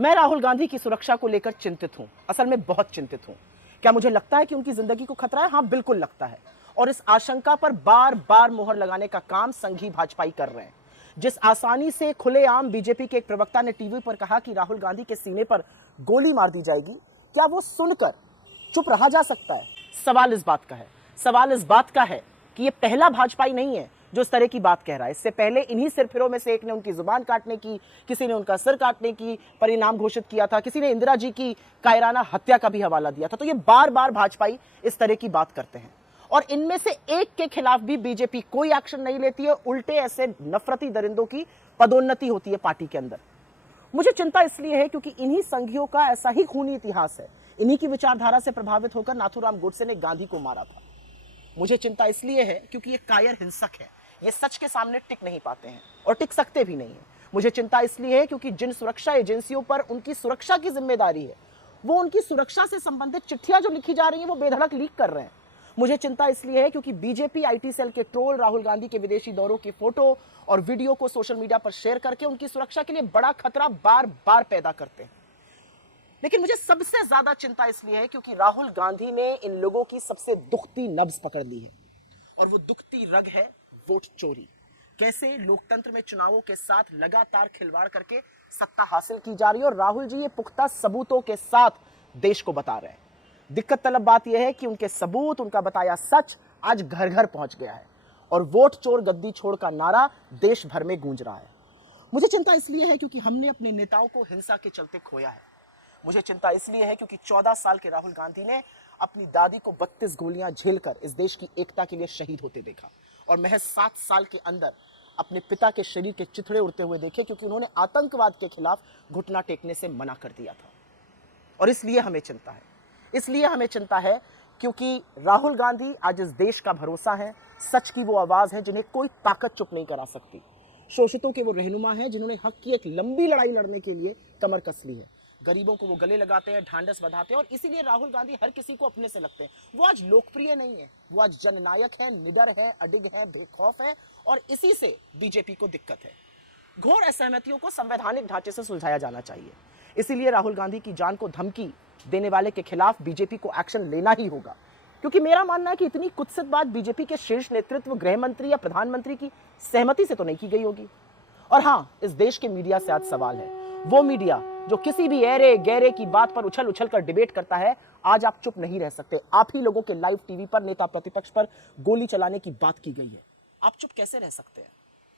मैं राहुल गांधी की सुरक्षा को लेकर चिंतित हूं, असल में बहुत चिंतित हूं। क्या मुझे लगता है कि उनकी जिंदगी को खतरा है? हाँ, बिल्कुल लगता है। और इस आशंका पर बार बार मोहर लगाने का काम संघी भाजपाई कर रहे हैं। जिस आसानी से खुलेआम बीजेपी के एक प्रवक्ता ने टीवी पर कहा कि राहुल गांधी के सीने पर गोली मार दी जाएगी, क्या वो सुनकर चुप रहा जा सकता है? सवाल इस बात का है कि ये पहला भाजपाई नहीं है जो इस तरह की बात कह रहा है। इससे पहले इन्हीं सिरफिरों में से एक ने उनकी जुबान काटने की, किसी ने उनका सिर काटने की परिणाम घोषित किया था, किसी ने इंदिरा जी की कायराना हत्या का भी हवाला दिया था। तो ये बार बार भाजपाई इस तरह की बात करते हैं और इनमें से एक के खिलाफ भी बीजेपी कोई एक्शन नहीं लेती है। उल्टे ऐसे नफरती दरिंदों की पदोन्नति होती है पार्टी के अंदर। मुझे चिंता इसलिए है क्योंकि इन्हीं संघियों का ऐसा ही खूनी इतिहास है। इन्हीं की विचारधारा से प्रभावित होकर नाथूराम गोडसे ने गांधी को मारा था। मुझे चिंता इसलिए है क्योंकि ये कायर हिंसक है, ये सच के सामने टिक नहीं पाते हैं और टिक सकते भी नहीं है। मुझे चिंता इसलिए है क्योंकि जिन सुरक्षा एजेंसियों पर उनकी सुरक्षा की जिम्मेदारी है, वो उनकी सुरक्षा से संबंधित चिट्ठियां जो लिखी जा रही हैं वो बेधड़क लीक कर रहे हैं। मुझे चिंता इसलिए है क्योंकि बीजेपी आईटी सेल के ट्रोल राहुल गांधी के विदेशी दौरों की फोटो और वीडियो को सोशल मीडिया पर शेयर करके उनकी सुरक्षा के लिए बड़ा खतरा बार बार पैदा करते हैं। लेकिन मुझे सबसे ज्यादा चिंता इसलिए है क्योंकि राहुल गांधी ने इन लोगों की सबसे दुखती नब्ज पकड़ ली है और वो दुखती रग है वोट चोरी। कैसे लोकतंत्र में चुनावों के साथ लगातार खिलवाड़ करके सत्ता हासिल की जा रही है और राहुल जी ये पुख्ता सबूतों के साथ देश को बता रहे हैं। दिक्कत तलब बात यह है कि उनके सबूत, उनका बताया सच आज घर घर पहुंच गया है और वोट चोर गद्दी छोड़ का नारा देश भर में गूंज रहा है। मुझे चिंता इसलिए है क्योंकि हमने अपने नेताओं को हिंसा के चलते खोया है। मुझे चिंता इसलिए है क्योंकि 14 साल के राहुल गांधी ने अपनी दादी को 32 गोलियां झेलकर इस देश की एकता के लिए शहीद होते देखा और महज 7 साल के अंदर अपने पिता के शरीर के चिथड़े उड़ते हुए देखे क्योंकि उन्होंने आतंकवाद के खिलाफ घुटना टेकने से मना कर दिया था। और इसलिए हमें चिंता है क्योंकि राहुल गांधी आज इस देश का भरोसा है, सच की वो आवाज है जिन्हें कोई ताकत चुप नहीं करा सकती। शोषितों के वो रहनुमा हैं जिन्होंने हक की एक लंबी लड़ाई लड़ने के लिए कमर कस ली है। गरीबों को वो गले लगाते हैं, ढांढस बंधाते हैं और इसीलिए राहुल गांधी हर किसी को अपने से लगते हैं। वो आज लोकप्रिय नहीं है, वो आज जननायक है, निडर है, अडिग है, बेखौफ है और इसी से बीजेपी को दिक्कत है। घोर असहमतियों को संवैधानिक ढांचे से सुलझाया जाना चाहिए। इसीलिए राहुल गांधी की जान को धमकी देने वाले के खिलाफ बीजेपी को एक्शन लेना ही होगा क्योंकि मेरा मानना है कि इतनी कुत्सित बात बीजेपी के शीर्ष नेतृत्व, गृह मंत्री या प्रधानमंत्री की सहमति से तो नहीं की गई होगी। और हाँ, इस देश के मीडिया से आज सवाल है, वो मीडिया जो किसी भी ऐरे गैरे की बात पर उछल उछल कर डिबेट करता है, आज आप चुप नहीं रह सकते। आप ही लोगों के लाइव टीवी पर नेता प्रतिपक्ष पर गोली चलाने की बात की गई है, आप चुप कैसे रह सकते हैं?